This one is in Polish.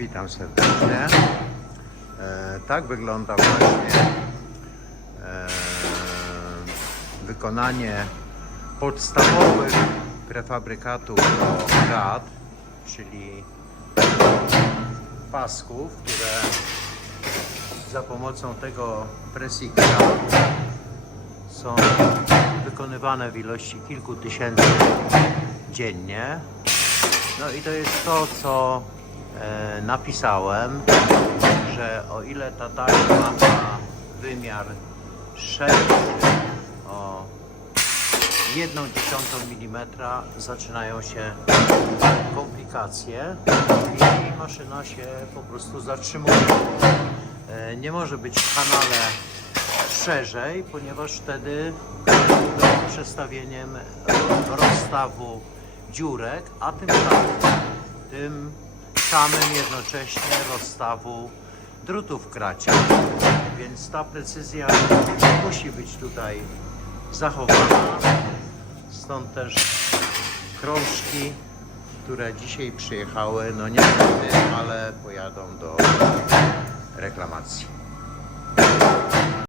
Witam serdecznie. E, tak wygląda właśnie e, wykonanie podstawowych prefabrykatów do krat, czyli pasków, które za pomocą tego presika są wykonywane w ilości kilku tysięcy dziennie. No i to jest to, co napisałem, że o ile ta taśma ma wymiar szerszy o 1 dziesiątą milimetra zaczynają się komplikacje i maszyna się po prostu zatrzymuje. E, Nie może być w kanale szerzej, ponieważ wtedy przestawieniem rozstawu dziurek, a tym samym, tym samym jednocześnie rozstawu drutów w kracie. Więc ta precyzja musi być tutaj zachowana. Stąd też krążki, które dzisiaj przyjechały, no niestety, ale pojadą do reklamacji.